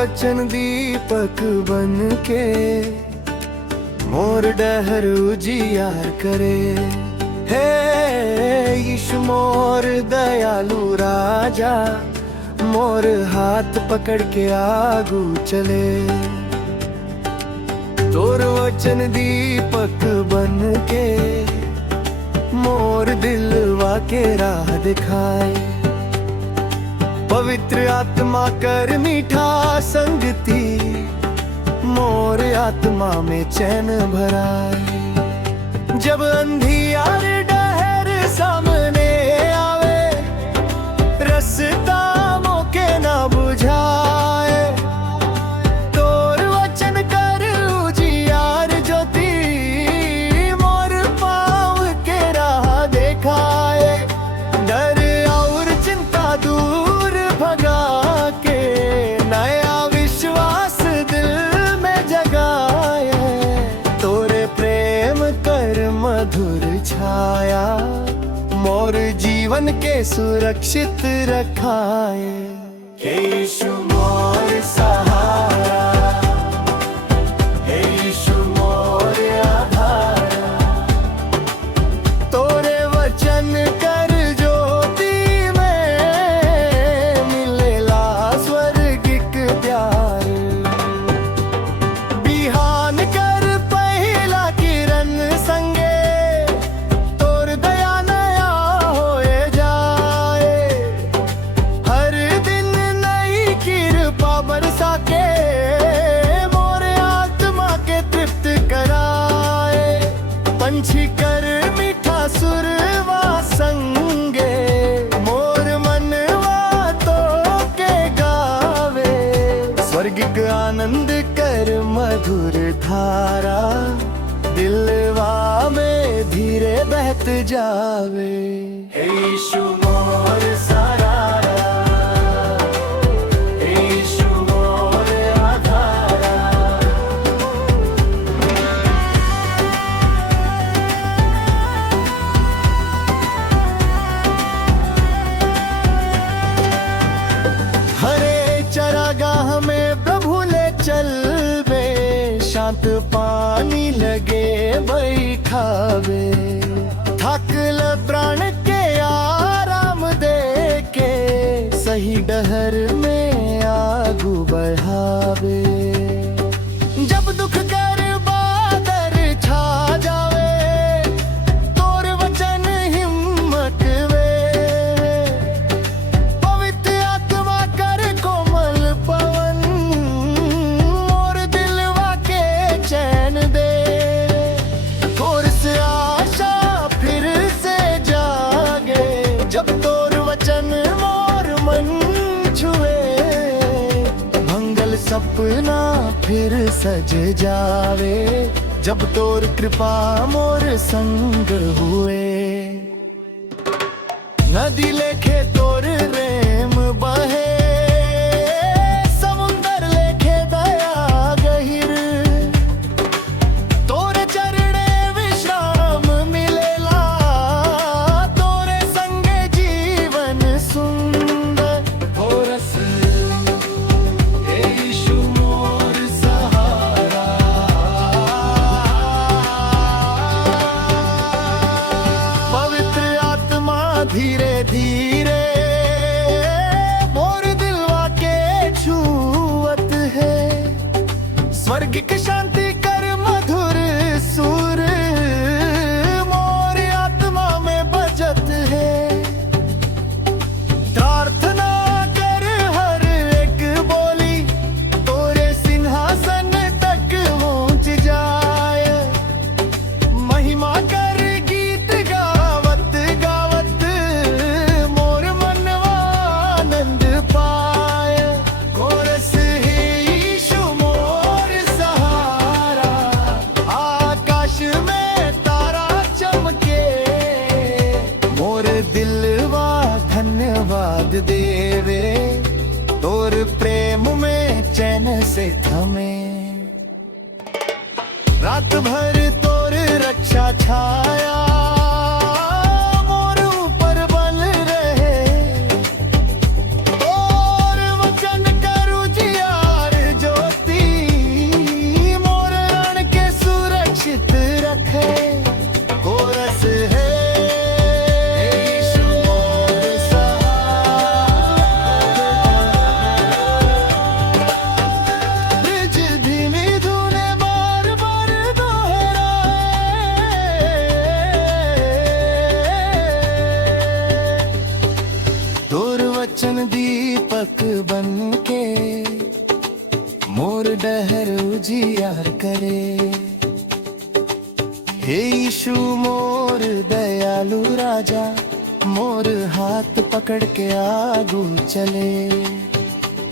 वचन दीपक बन के मोर डहर उजियार करे। हे यीशु मोर दयालु राजा, मोर हाथ पकड़ के आगू चले। तोर वचन दीपक बन के मोर दिलवा के राह दिखाए। पवित्र आत्मा कर मीठा संगती, मोर आत्मा में चैन भराए। जब अंधियार डहर सामने आवे, रास्ता मोके ना बुझाए। तोर वचन कर उजियार ज्योति, मोर पाँव के राह दिखाए। डर और चिंता दूर भगा के नया विश्वास दिल में जगाए। तोरे प्रेम कर मधुर छाया, मोर जीवन के सुरक्षित रखाए। हे यीशु मोर सहारा, हे यीशु मोर आधारा। तोरे वचन कर ज्योति में मिलेला स्वर्गिक प्यार। बिहान कर पहला किरण संगे, तोर दया नया होए जाए। हर दिन नई कृपा बरसा के मोर आत्मा के तृप्त कराए। पंछी कर मीठा सुरवा संगे, मोर मनवा तो के गावे। स्वर्गिक आनंद कर मधुर धारा, दिलवा में धीरे बहत जावे। हे यीशु मोर सहारा, हे यीशु मोर आधारा। हरे चरागाह में प्रभु ले चल बे, शांत पानी लगे बैठावे। थकल प्राण के आराम दे के, सही डहर में आगू बढ़ावे। जब दुख कर बादर छा जावे, तोर वचन हिम्मत वे। पवित्र आत्मा कर कोमल पवन, मोर दिलवा के चैन दे। तोर से आशा फिर से जागे, जब तोर वचन मोर मन छुए। मंगल सपना फिर सज जावे, जब तोर कृपा मोर संग हुए। नदी लेखे तोर रेम बहे, समुंदर लेखे दया गहिर। तोरे चरणे विश्राम मिलेला, तोरे संगे जीवन सुंदर। होरस हे यीशु मोर सहारा, पवित्र आत्मा धीरे धीरे मोर दिलवा के छुअत है। स्वर्गिक शांति कर मधुर सुर, मोर आत्मा में बजत है। प्रार्थना कर हर एक बोली, तोरे सिंहासन तक पहुंच जाए। महिमा कर गीत गावत गावत, मोर मनवा आनंद पाए। कोरस हे यीशु मोर सहारा, आकाश में तारा चमके। मोर दिलवा धन्यवाद देवे, तोर प्रेम में चैन से थमे। रात भर तोर रक्षा छाया, मोर ऊपर बल रहे। तोर वचन कर उजियार हे यीशु मोर दयालु राजा, मोर हाथ पकड़ के आगू चले।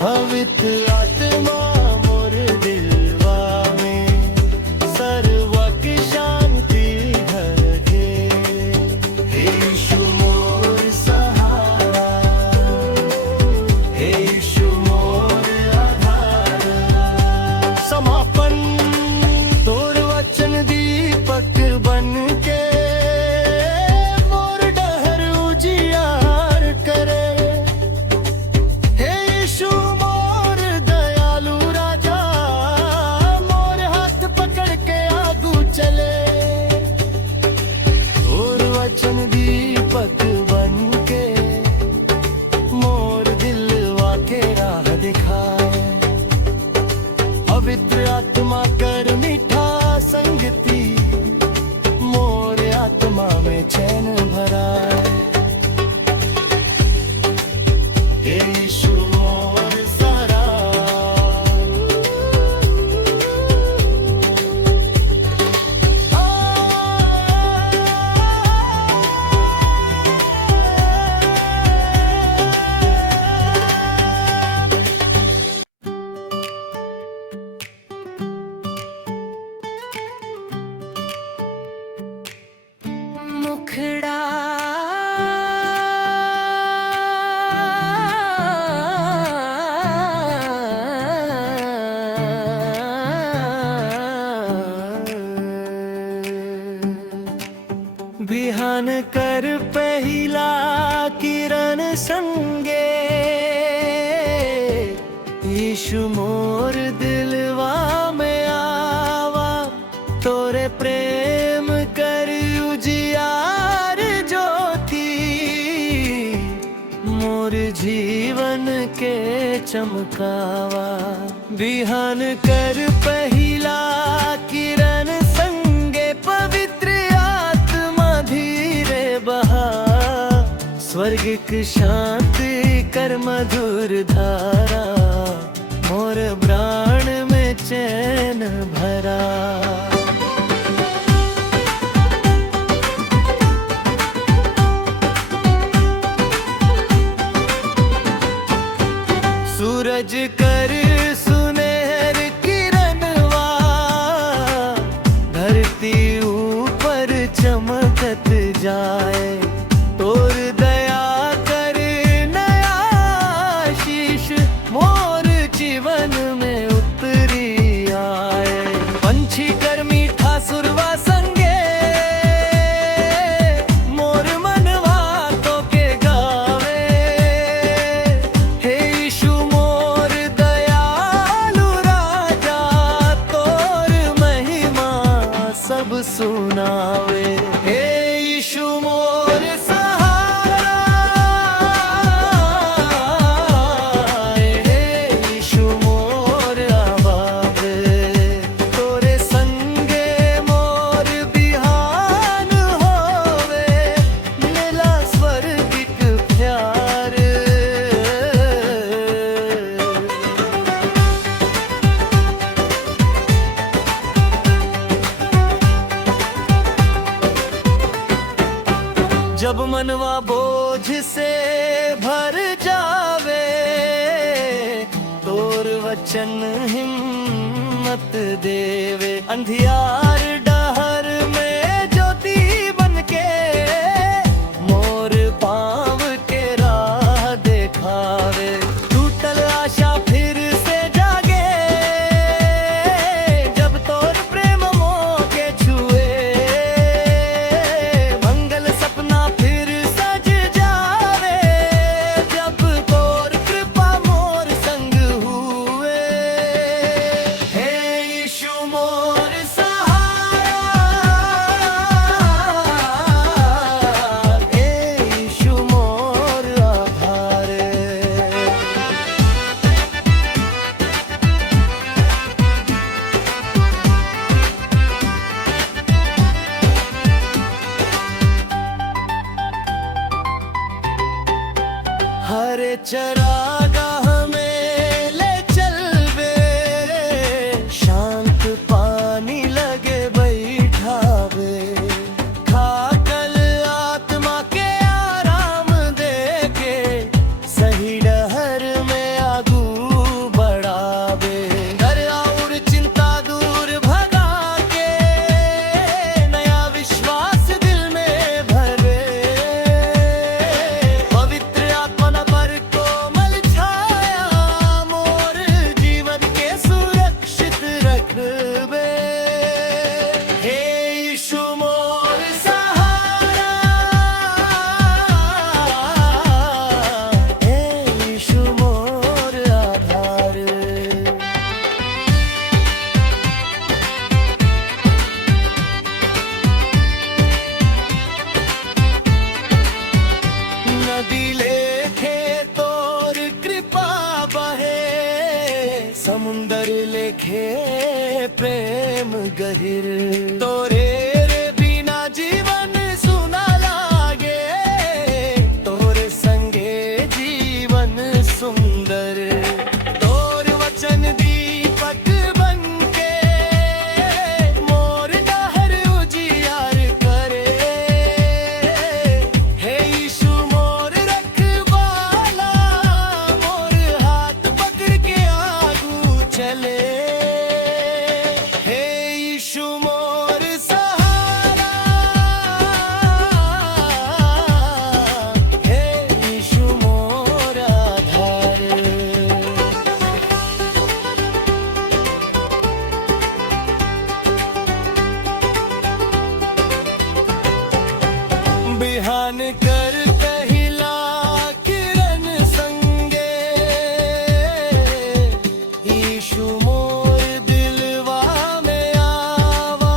पवित्र आत्मा मोर दिलवा में सर्व की शांति भर दे। हे यीशु मोर सहारा, हे यीशु मोर आधार। समापन तोर वचन दीपक बन के मोर डहर उजियार करे। हे यीशु मोर दयालु राजा, मोर हाथ पकड़ के आगू चले। तोर वचन दीपक बन के मोर दिलवा के राह दिखाए। पवित्र आत्मा कर मीठा संगति, मोर आत्मा में चैन भराए। हे यीशु मोर सहारा, मुखड़ा बिहान कर पहला किरण संगे। यीशु मोर दिलवा में आवा, तोरे प्रेम कर उजियार ज्योति। मोर जीवन के चमकावा, बिहान कर पहला किरण संगे। पवित्र आत्मा धीरे बहा, स्वर्ग की शांति कर मधुर धारा। मोर प्राण में चैन भरा। सूरज कर सुनहर किरणवा, धरती ऊपर चमकत जाए। तोर दया कर नया आशीष, मोर जीवन में उतरी आए। पंछी कर मीठा सुरवा संगे, मोर मनवा तो के गावे। हे यीशु मोर दयालु राजा, तोर महिमा सब सुनावे। हे यीशु मोर सहारा, हे यीशु मोर आवाज़। तोरे संगे मोर बिहान होवे, मिला स्वर्गिक प्यार। जब मनवा बोझ से भर जावे, तोर वचन हिम्मत देवे। अंधियार डहर में ज्योति बनके, मोर पाँव के राह दिखावे। टूटल आशा फिर से जागे, जब तोर प्रेम मोह के छुए। मंगल सपना फिर सज जावे, जब तोर कृपा मोर संग हुए। हे यीशु मोर सहारा, गहिर तोरे रे बिना जीवन सुना लागे तोरे संगे जीवन सुंदर तोर वचन दीपक बनके मोर नहर उजियार करे हे यीशु मोर रखवाला मोर हाथ पकड़ के आगू चले हे यीशु मोर सहारा हे यीशु मोर आधार बिहान कर पहिला किरण संगे यीशु मोर दिलवा में आवा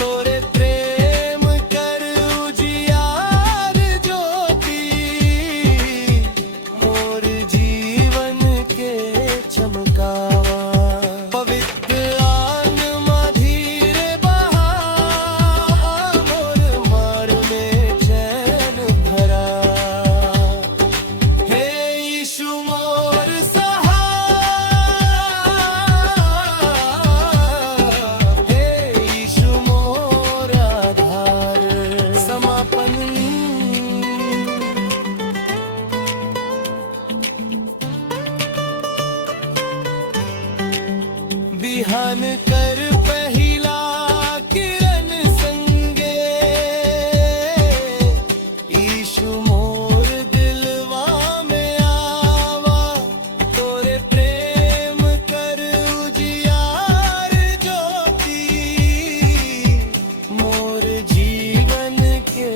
तोरे प्रेम कर उजियार ज्योति मोर जीवन के चमकावा पवित्र आन मधीर बहा मोर मार में चैन भरा हे यीशु मोर सहारा हे यीशु मोर आधार समापन बिहान कर पहिला किरण संगे यीशु मोर दिलवा में आवा तोरे प्रेम कर उजियार ज्योति मोर जीवन के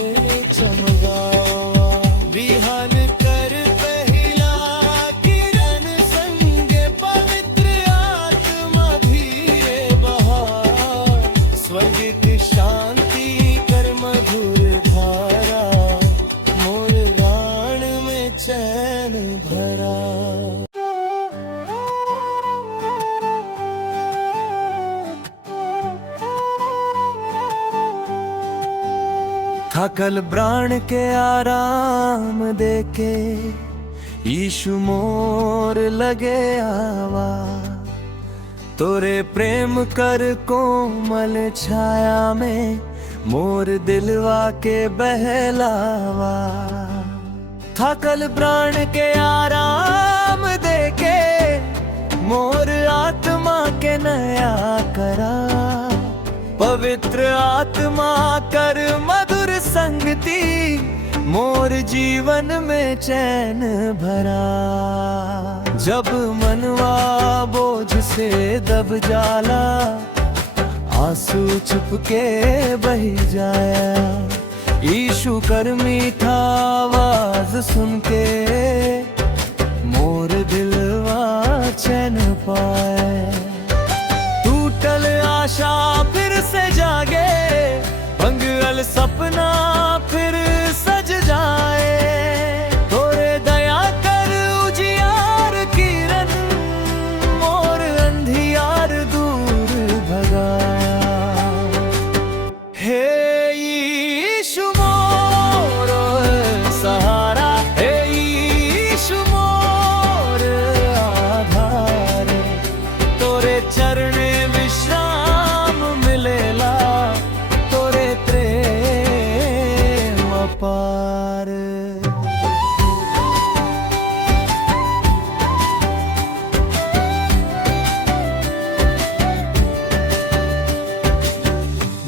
चमकावा बिहान कर पहिला किरण संगे पवित्र आत्मा धीरे बहा स्वर्ग की शांति कर मधुर धारा मोर राण में चैन भरा थकल प्राण के आराम देके यीशु मोर लगे आवा तोरे प्रेम कर कोमल छाया में मोर दिलवा के बहलावा थकल प्राण के आराम देके मोर आत्मा के नया करा पवित्र आत्मा कर मधुर संगति मोर जीवन में चैन भरा जब मनवा बोझ से दब जाला आंसू चुपके बही जाया यीशु कर मीठा आवाज सुन के मोर दिलवा चैन पाए टूटल आशा फिर से जागे भंगल सपना फिर सज जाए तोरे दया कर उजियार किरण मोर अंधियार दूर भगाया हे यीशु मोर सहारा हे यीशु मोर आधार तोरे चरणे विश्राम मिलेला तोरे प्रेम अपार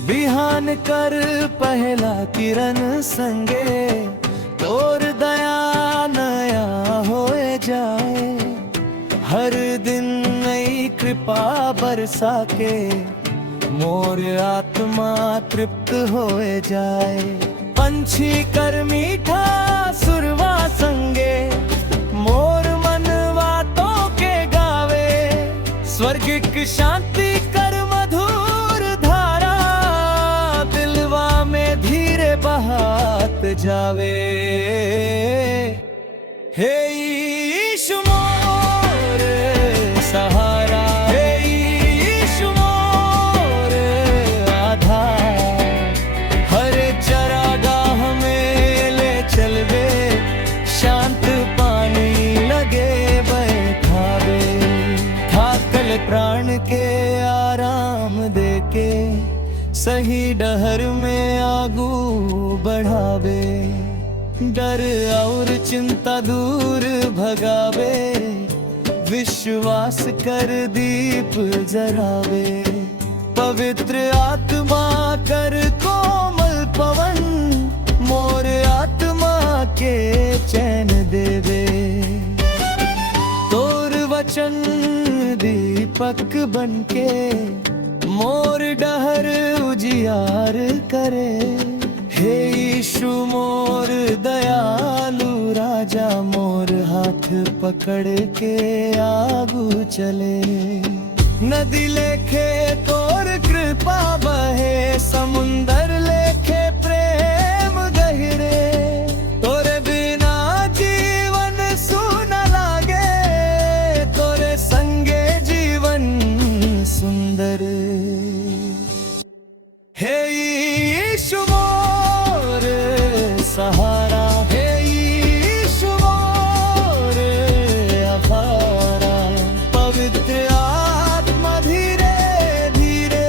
बिहान कर पहला किरण संगे तोर दया नया होए जाए हर दिन नई कृपा बरसा के मोर आत्मा तृप्त होए जाए पंछी कर मीठा सुरवा संगे मोर मनवा तो के गावे स्वर्गिक शांति कर मधुर धारा दिलवा में धीरे बहात जावे हे यीशु मोर सहारा हे यीशु मोर प्राण के आराम देके सही डहर में आगू बढ़ावे। डर और चिंता दूर भगावे, विश्वास कर दीप जरावे। पवित्र आत्मा कर कोमल पवन, मोर आत्मा के चैन देवे। तोर वचन दीपक बनके मोर डहर उजियार करे। हे यीशु मोर दयालु राजा, मोर हाथ पकड़ के आगू चले। नदी लेखे तोर कृपा बहे, समुंदर लेखे प्रेम गहरे। तोरे बिना जीवन सूना लागे, तोरे संगे जीवन सुंदर। हे यीशु मोर सहारा, हे यीशु मोर आधारा। पवित्र आत्मा धीरे धीरे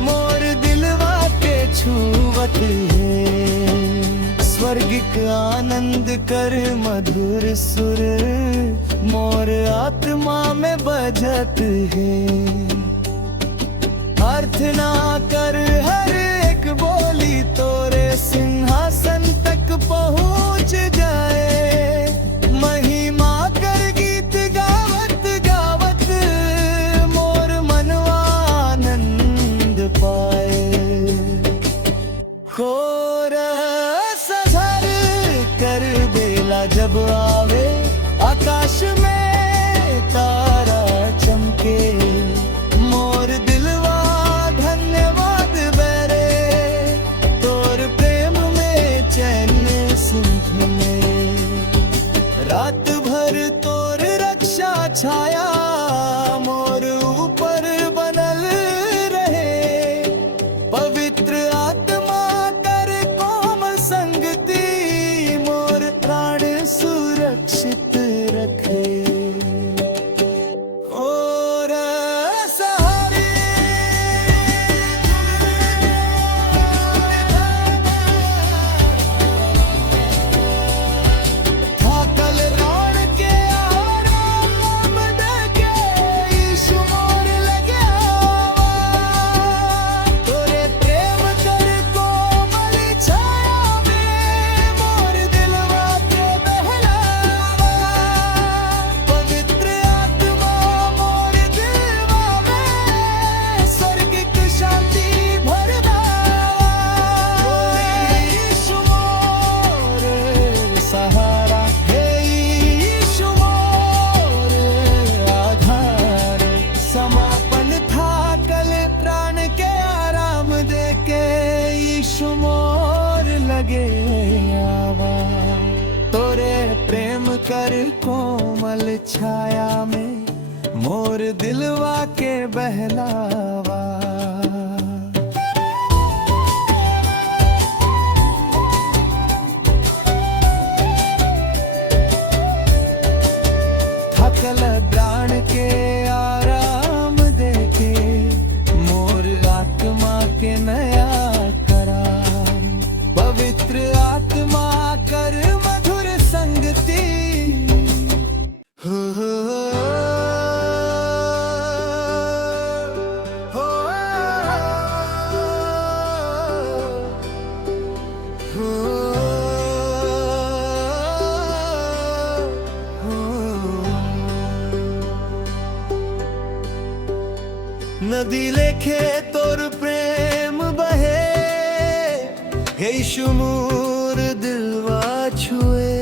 मोर दिलवा के छुवत है। स्वर्गिक आनंद कर मधुर सुर, मोर आत्मा में बजत है। प्रार्थना कर हर एक बोली, तोरे सिंहासन तक पहुँच जाए। महिमा कर गीत गावत गावत, मोर मनवा आनंद पाए। कोरस हर कर बेला जब आवे, आकाश में तारा चमके। मोर दिलवा धन्यवाद बेरे, तोर प्रेम में चैन सिंह में। रात भर तोर रक्षा छाया मोर ऊपर बनल रहे। पवित्र आत्मा कर कोमल संगति, मोर प्राण सुरक्षित रखे। प्रेम कर कोमल छाया में, मोर दिलवा के बहलावा। थकल प्राण के आराम देके, मोर आत्मा के नया करार। पवित्र आत्मा कर मधुर संगति, नदी लेखे तोर प्रेम बहे। हे यीशु मोर दिलवा छुए।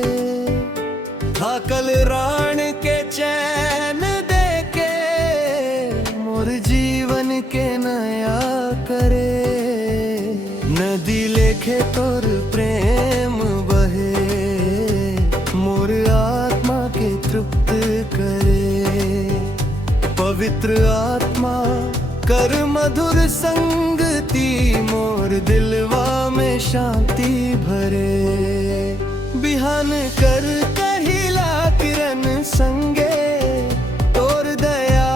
थाकल राण के चैन देके, मोर जीवन के नया करे। नदी लेखे तोर प्रेम बहे, मोर आत्मा के तृप्त करे। पवित्र आत्मा कर मधुर संगति, मोर दिलवा में शांति भरे। बिहान कर कहिला किरण संगे, तोर दया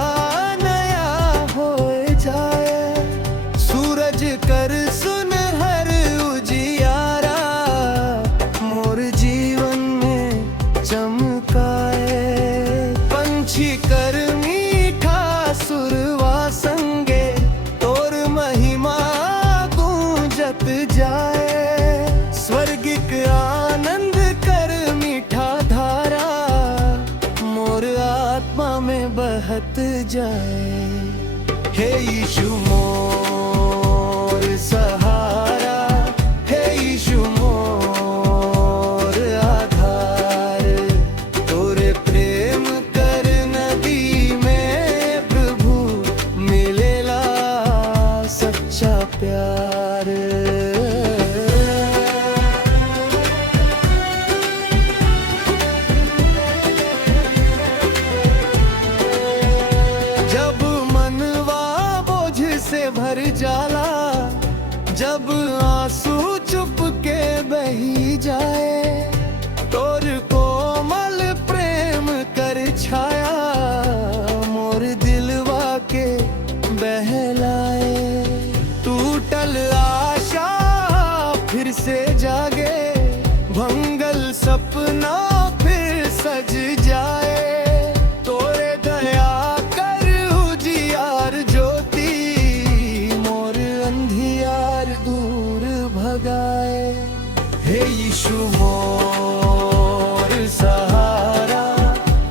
यीशु मोर सहारा, हे यीशु मोर आधार। तोरे प्रेम कर नदी में प्रभु मिलेला सच्चा प्यार। जब मनवा बोझ से भर जाला, जब आंसू चुप के बही जाए, तोर कोमल प्रेम कर छाया मोर दिलवा के बहलाए। टूटल आशा फिर से जागे, भंगल सपना फिर सज जाए। तोरे दया कर उजियार ज्योति, मोर अंधियार दूर भगाए। हे यीशु मोर सहारा,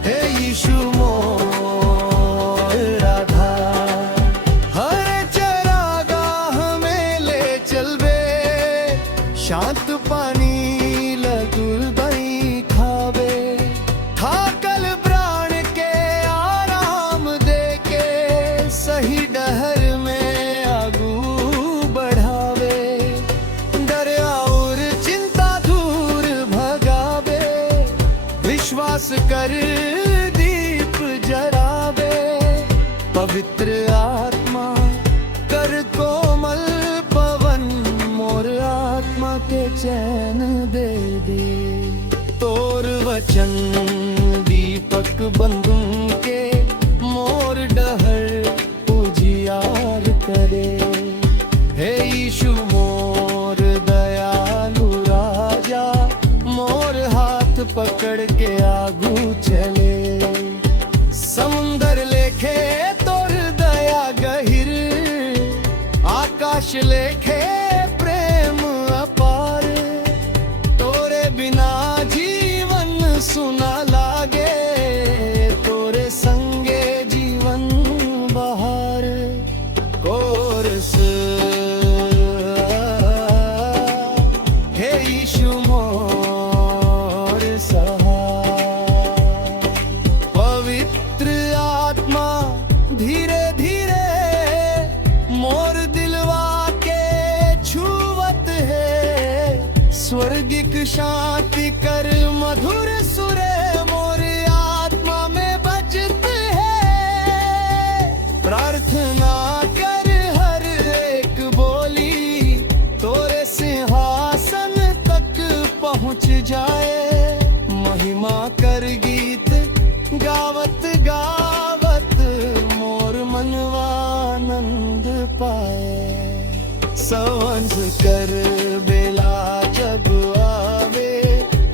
हे यीशु मोर आधार। हर चरागाह में ले चलबे, शांत पानी लगुल बई खावे। थाकल प्राण के आराम दे के, सही डहर में आगू बढ़ावे। डर और चिंता दूर भगावे, विश्वास कर दीप जरावे। पवित्र आत्मा कर कोमल पवन, मोर आत्मा के चैन दे दे। तोर वचन दीपक बंधुन के, मोर डहर उजियार करे। हे यीशु मोर दयालु राजा, मोर हाथ पकड़ के आगू चले। समुंदर लेखे तोर दया गहिर, आकाश लेखे प्रेम अपार। तोरे बिना जीवन सुना लागे, तोरे संगे जीवन बहार। कोरस हे यीशु मोर सहारा। पवित्र आत्मा धीरे धीरे मोर दिलवा के छुवत है। स्वर्गिक शांति कर मधुर सुरे, मोर आत्मा में बजत है। प्रार्थना कर हर एक बोली, तोरे सिंहासन तक पहुँच जाए। महिमा कर गीत गावत गावत, मोर मनवा आनंद पाए। संवंध कर बेला जब आवे,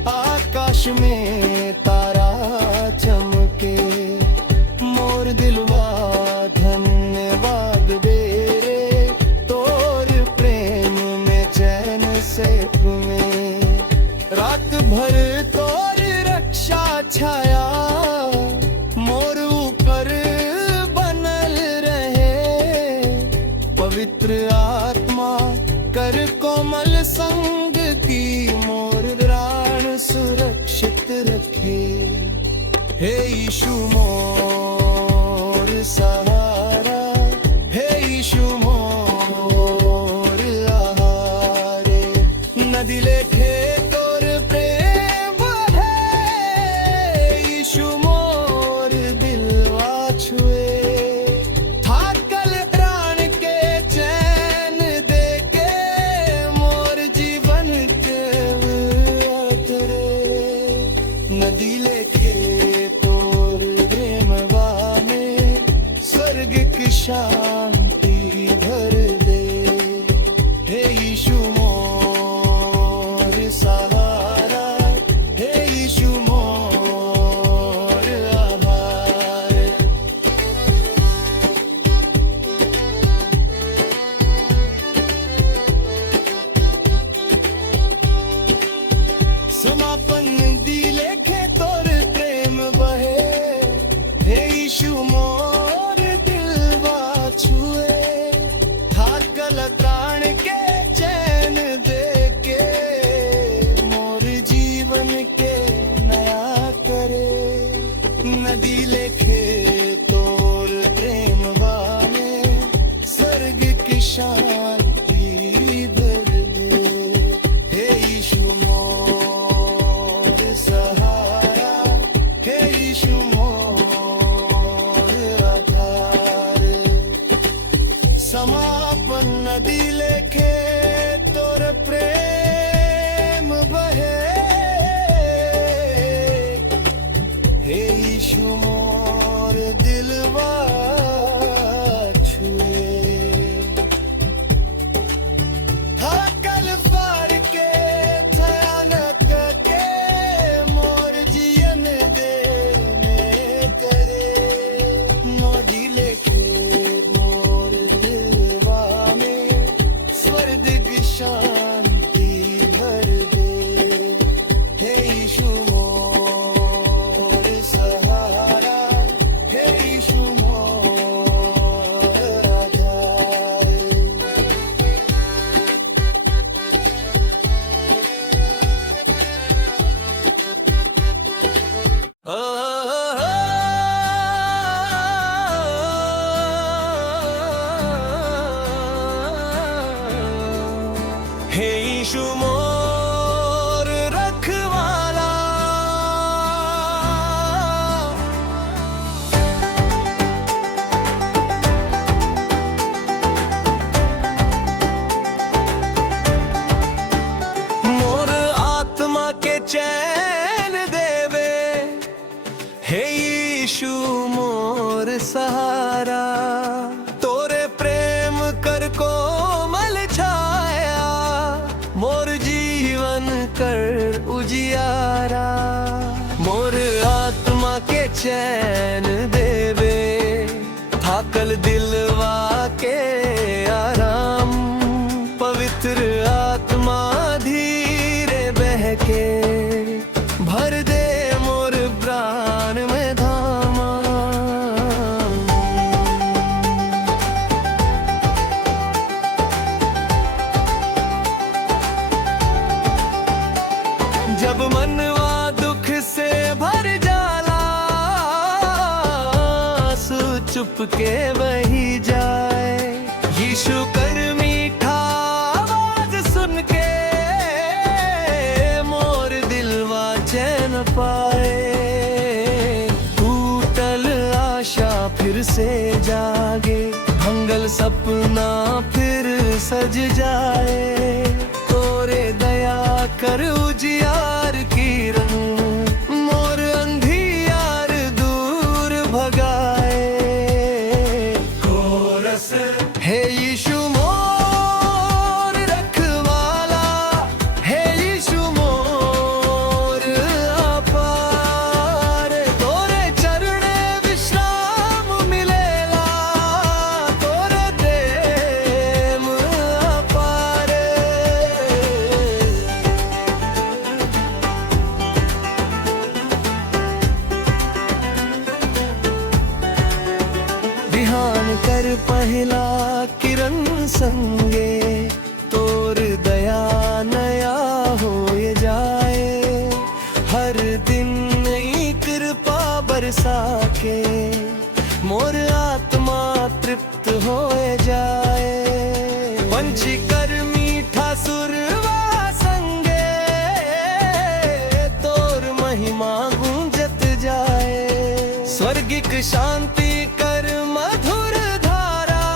आकाश में तारा चमके। मोर दिलवा धन्यवाद दे रे, तोर प्रेम में चैन से घूमे। रात भर तोर रक्षा छाया, मोर ऊपर बनल रहे। पवित्र आत्मा कर कोमल संग की, मोर प्राण सुरक्षित रखे। हे यीशु मोर सहारा, हे यीशु मोर आहार। नदी लेखे तोर प्रेम है, यीशु मोर दिलवा छुए। थाकल प्राण के चैन दे के, मोर जीवन के उतरे। नदी लेखे तोर प्रेमवा में, स्वर्गिक शांति भर दे। हे यीशु मोर सहारा, हे यीशु मोर आधार। समापन दी लेखे तोर प्रेम बहे, हे यीशु मोर दिलवा छुए। शांति भर दे। हे यीशु मोर सहारा, हे यीशु मोर आधार। हे यीशु मोर रखवाला, मोर आत्मा के चैन देवे। हे यीशु मोर सहारा, तोरे प्रेम कर कोमल छाया, मोर जीवन कर उजियारा। मोर आत्मा के चैन देवे, थाकल दिलवा के आराम। पवित्र आत्मा धीरे बहके, भर दे मोर प्राण में धामा। जब मनवा दुख से भर जाला, आंसू चुप के बही जाए। यीशु कर मीठा आवाज सुन के, मोर दिलवा चैन पाए। टूटल आशा फिर से जागे, भंगल सपना फिर सज जाए। तोरे दया कर उजियार किरण, मोर अंधियार दूर भगाए। कोरस हे यीशु मोर रखवाला, हे यीशु मोर अपार। तोरे चरणे विश्राम मिलेला, तोरे प्रेम अपार। ध्यान कर पहला किरण संगे, तोर दया नया हो जाए। हर दिन नई कृपा बरसा के, मोर आत्मा तृप्त हो जाए। पंछी कर मीठा सुरवा संगे, तोर महिमा गूंजत जाए। स्वर्गिक शांति कर मधुर धारा,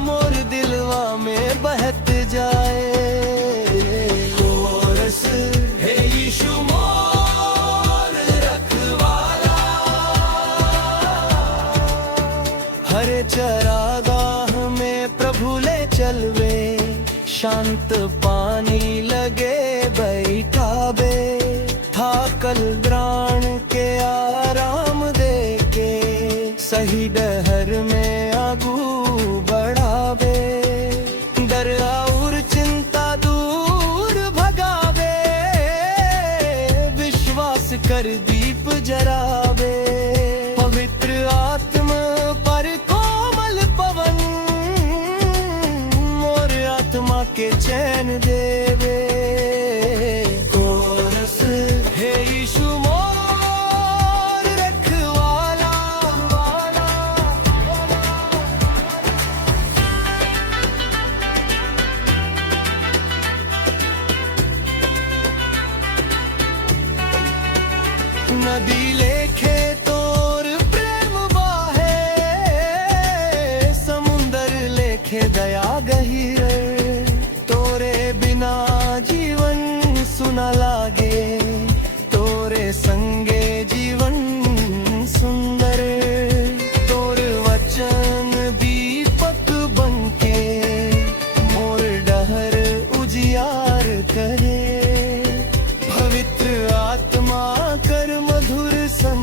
मोर दिलवा में बहत जाए। कोरस हे यीशु मोर रखवाला, हरे चरागाह में प्रभु ले चलवे। शांत पानी लगे बैठावे, थाकल द्राण के आराम दे के। सही डहर में आगू बढ़ावे, डर और चिंता दूर भगावे। विश्वास कर दीप जरावे, पवित्र आत्मा पर कोमल पवन। मोर आत्मा के चैन देवे। कोरस हे यीशु मोर रखवाला, नदी लेखे तोर प्रेम बाहे, समुंदर लेखे दया गहीरे। तोरे बिना जीवन सुना लागे, तोरे संगे जीवन सुंदर। तोर वचन दीपक बनके, मोर डहर उजियार करे। पवित्र आत्मा कर मधुर संग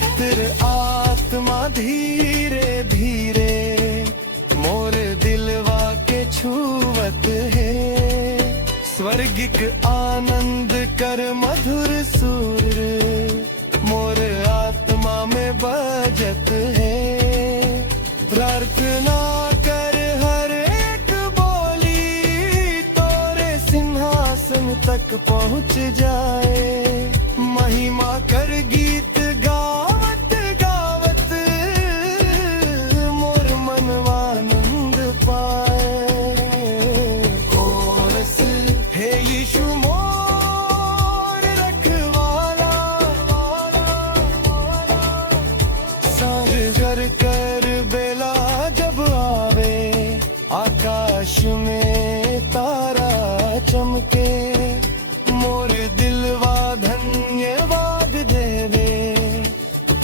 पवित्र आत्मा धीरे धीरे मोर दिलवा के छुवत है। स्वर्गिक आनंद कर मधुर सुर मोर आत्मा में बजत है। प्रार्थना कर हर एक बोली तोरे सिंहासन तक पहुँच जाए। महिमा कर गीत गावत गावत मोर मनवानंद पाए। कोरस हे यीशु मोर रखवाला, सागर कर बेला जब आवे, आकाश में तारा चमके। मोर दिलवा धन्यवाद देवे,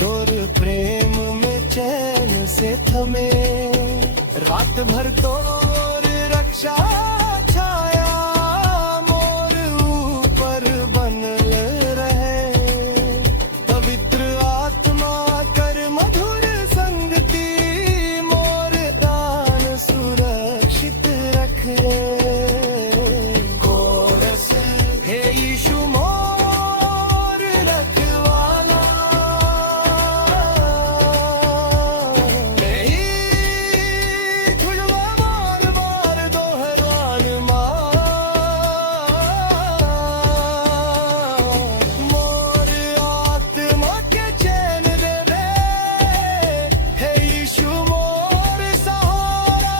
तोर प्रेम में चैन से थमे। रात भर तोर रक्षा छाया मोर ऊपर बनल रहे। पवित्र आत्मा कर मधुर संगति मोर प्राण सुरक्षित रखे। कोरस हे यीशु मोर रखवाला, नहीं खुलवा बार बार दोहरान मार। मोर आत्मा के चैन दे दे, हे यीशु मोर सहारा।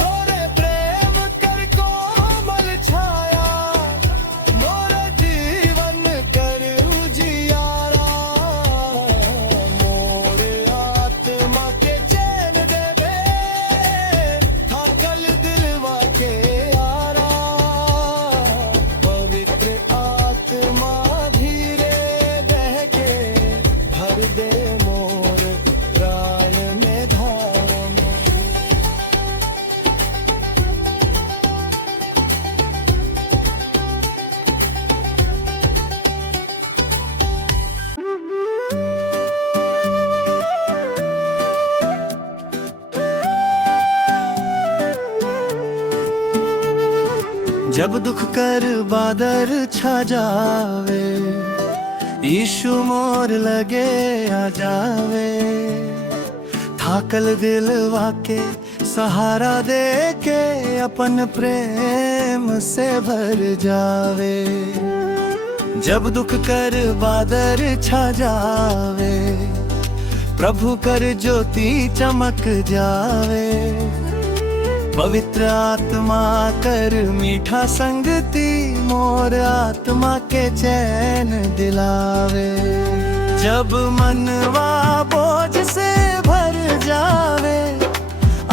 तोरे प्रेम कर कोमल छाया, मोरा जीवन कर उजियारा। मोर आत्मा के चैन दे दे, थाकल दिलवा के आरा। पवित्र आत्मा धीरे बह के भर दे मोर प्राण में धाम। जब दुख कर बादल छा जावे, यीशु मोर लगे आ जावे। थाकल दिलवा के सहारा दे के अपन प्रेम से भर जावे। जब दुख कर बादल छा जावे, प्रभु कर ज्योति चमक जावे। पवित्र आत्मा कर मीठा संगति मोर आत्मा के चैन दिलावे। जब मनवा बोझ से भर जावे,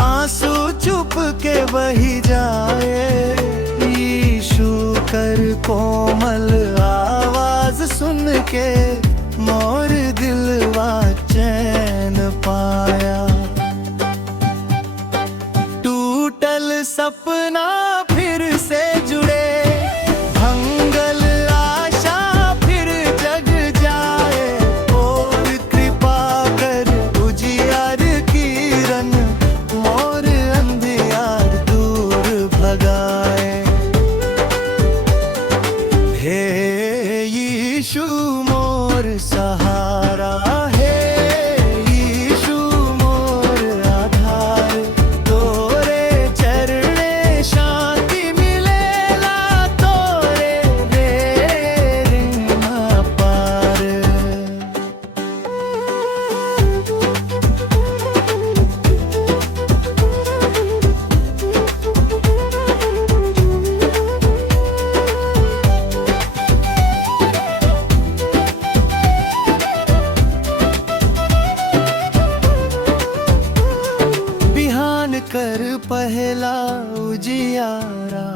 आंसू चुप के बही जाए। यीशु कर कोमल आवाज सुन के मोर दिलवा चैन पाया। सपना फिर से जुड़े, भंगल आशा फिर जग जाए। और कृपा कर उजियार किरण मोर अंधियार दूर भगाए। हे यीशु मोर सहारा, कर पहला उजियारा,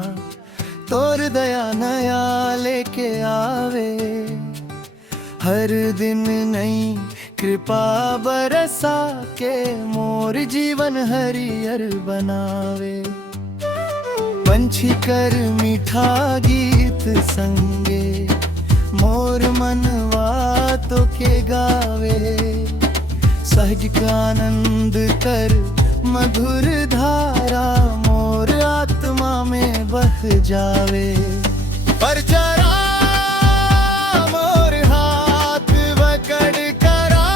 तोर दया नया लेके आवे। हर दिन नई कृपा बरसा के मोर जीवन हरियर बनावे। पंछी कर मीठा गीत संगे मोर मनवा तो के गावे। सहज का आनंद कर मधुर धारा मोर आत्मा में बह जावे। पर चरा मोर हाथ पकड़ करा,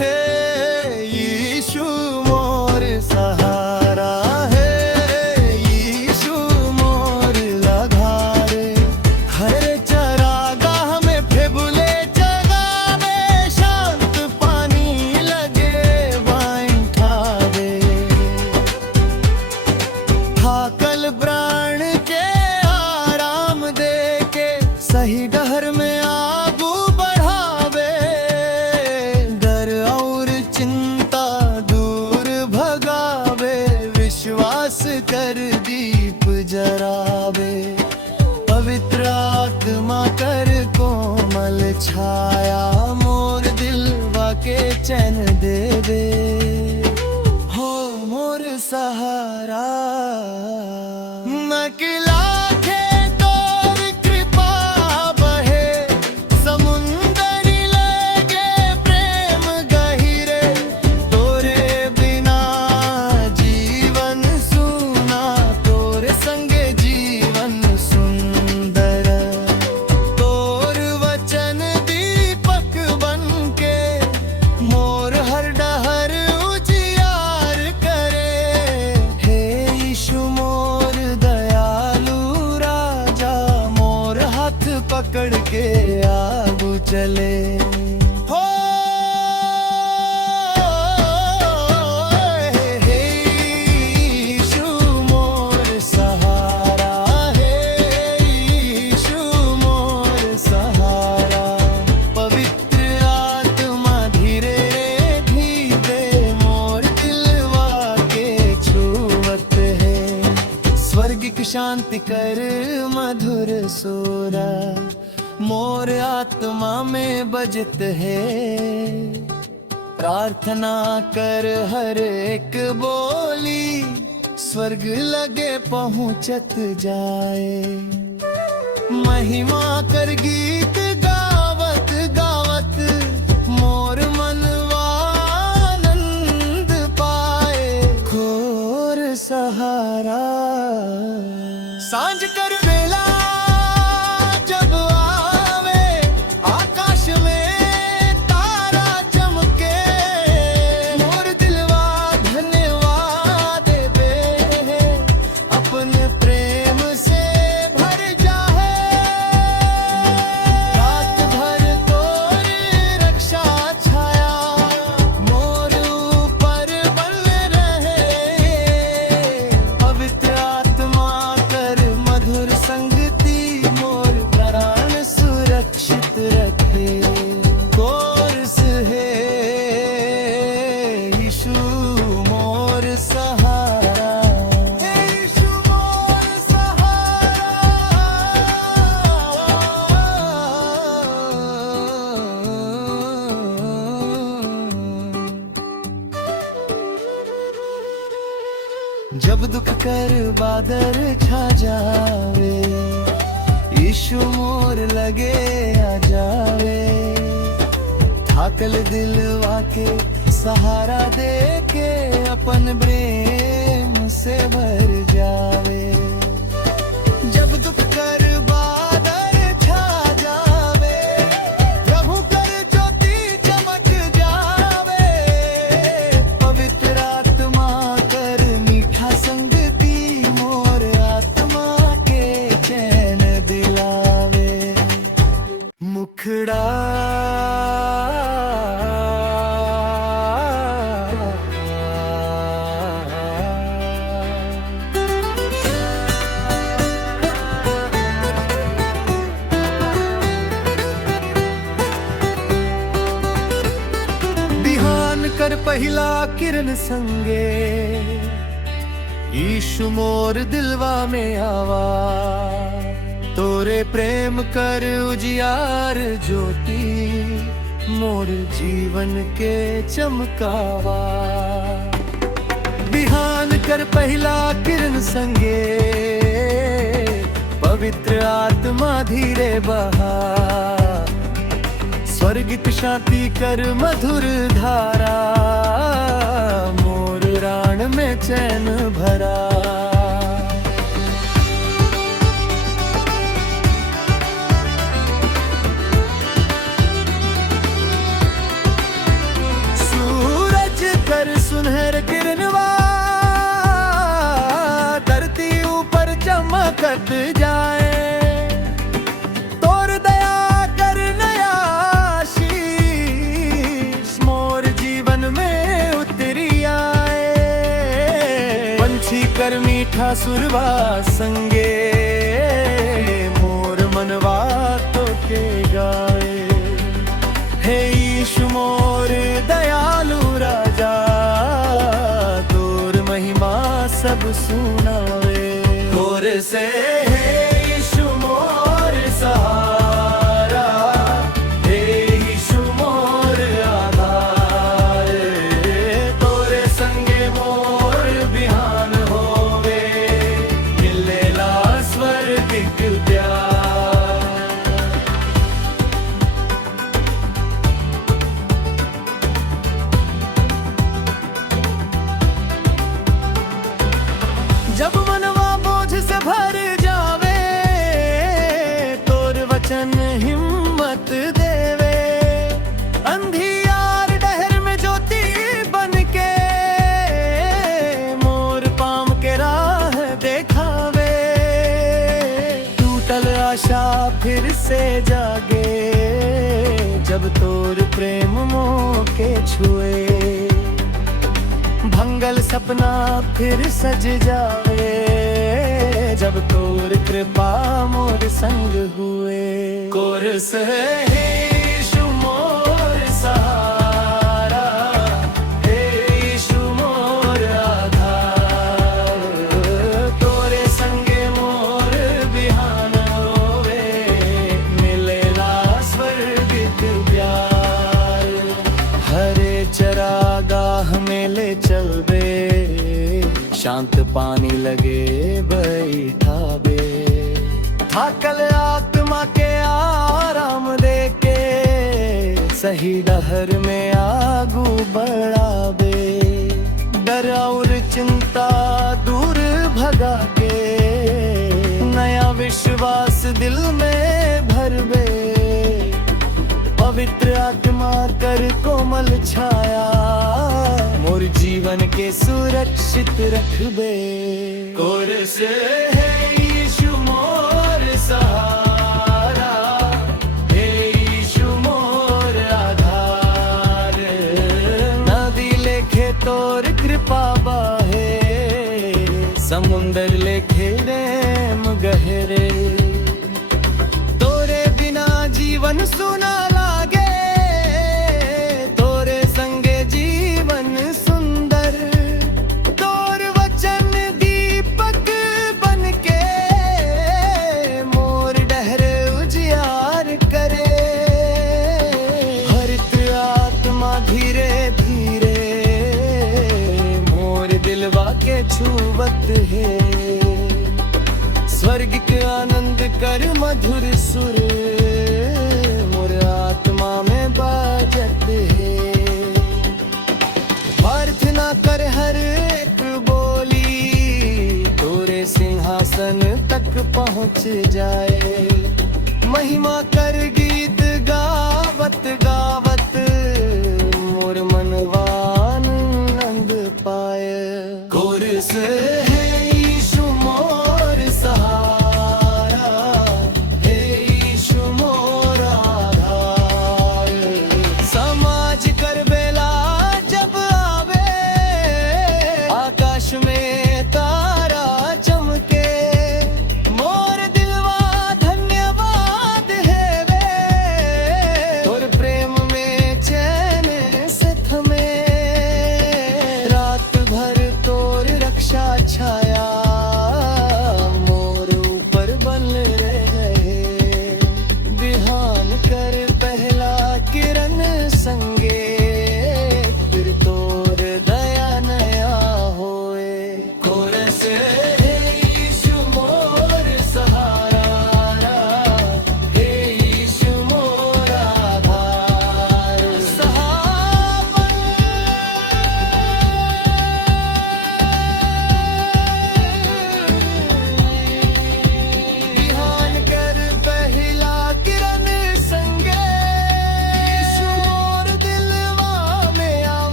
हे यीशु मोर सहारा, हे यीशु मोर लघारे। हर चरागाह में फेबुले जगावे, शांत पानी लगे वाइन ठावे। थाकल प्राण के आराम दे के सही डहर में आगू बढ़ावे। डर और चिंता दूर भगावे, विश्वास कर दीप जरावे। पवित्र आत्मा कर कोमल छाया, मोर दिलवा के चैन दे दे। हो मोर सहारा, नकला के तोर कृपा बहे। समुंदर लगे प्रेम गहिरे, तोरे बिना जीवन सूना, तोरे संगे जीवन सुंदर। तोर वचन दीपक बन के मोर हर डहर उजियार करे। हे यीशु मोर दयालु राजा, मोर हाथ पकड़ के आगू चले। हो हे यीशु मोर सहारा, हे यीशु मोर सहारा। पवित्र आत्मा धीरे धीरे मोर दिलवा के छुवत है। स्वर्गिक शांति कर मधुर सोरा, मोर आत्मा में बजत है। प्रार्थना कर हर एक बोली, स्वर्ग लगे पहुंचत जाए। महिमा कर गीत गावत गावत, मोर मनवा आनंद पाए। घोर सहारा सांझ कर बेला जब आवे, आकाश में तारा चमके। मोर दिलवा धन्यवाद देवे, अपने प्रेम से भर जाए। रात भर तोर रक्षा छाया, मोर ऊपर बन रहे। पवित्र आत्मा कर मधुर संगति, मोर प्राण सुरक्षित रखे। कोर्स है यीशु मोर सहारा, हे यीशु मोर सहारा। जब दुख कर बादल छा जावे, यीशु मोर लगे आ जावे। थाकल दिलवा के सहारा दे के, अपन प्रेम से भर जावे। जब दुख कर बादल छा जावे, प्रभु कर ज्योति चमक जावे। पवित्र आत्मा कर मीठा संगति, मोर आत्मा के चैन दिलावे। मुखड़ा कर पहिला किरण संगे, यीशु मोर दिलवा में आवा। तोरे प्रेम कर उजियार ज्योति, मोर जीवन के चमकावा। बिहान कर पहला किरण संगे, पवित्र आत्मा धीरे बहा, स्वर्गिक शांति कर मधुर धारा, मोर राण में चैन भरा। सूरज कर सुनहर किरणवा, धरती ऊपर चमकत जाए, तोर दया कर नया आशीष मोर जीवन में उतरी आए। पंछी कर मीठा सुरवा संगे, मोर मनवा तो के गाए। हे यीशु मोर दयालु राजा, तोर महिमा सब सुनावे। तोर से हे यीशु मोर सहारा, हे यीशु मोर आधार, तोरे संगे मोर बिहान होवे, मिलेला स्वर्गिक प्यार। जब मनवा बोझ से भर जावे, तोर वचन हिम्मत देवे। अंधियार डहर में ज्योति बनके, मोर पाम के राह देखावे। टूटल आशा फिर से जागे, जब तोर प्रेम मोह के छुए। भंगल सपना फिर सज जावे, जब तोर कृपा मोर संग हुए। कोरस है यीशु मोर सहारा, हे यीशु मोर आधार, तोरे संगे मोर बिहान होवे, मिलेला स्वर्गिक प्यार। हरे चरागाह में ले चल बे, शांत पानी लगे बैठाबे। थाकल आत्मा के आराम दे के, सही डहर में आगू बढ़ाबे। डर और चिंता दूर भगा के, नया विश्वास दिल में भरबे। पवित्र आत्मा कर कोमल छाया, मोर जीवन के सुरक्षित रखबे। कोरस है यीशु मोर सहारा, हे यीशु मोर आधार, नदी लेखे तोर कृपा बाहे, समुंदर लेखे प्रेम गहरे। तोरे बिना जीवन सुना लागे, तोरे संगे जीवन सुंदर। तोर वचन दीपक बनके, मोर डहर उजियार करे। हरित आत्मा धीरे धीरे, मोर दिलवा के छुवत है। स्वर्गिक आनंद कर मधुर सुर, मोर आत्मा में बाजत है। प्रार्थना कर हर एक बोली, तोरे सिंहासन तक पहुँच जाए। महिमा कर गीत गावत गावत, मोर मनवा आनंद पाए। कोरस है यीशु मोर सहारा, हे यीशु मोर आधार। समाज कर बेला जब आवे, आकाश में तारा चमके। मोर दिलवा धन्य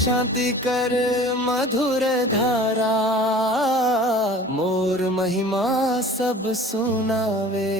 शांति कर मधुर धारा, मोर महिमा सब सुनावे।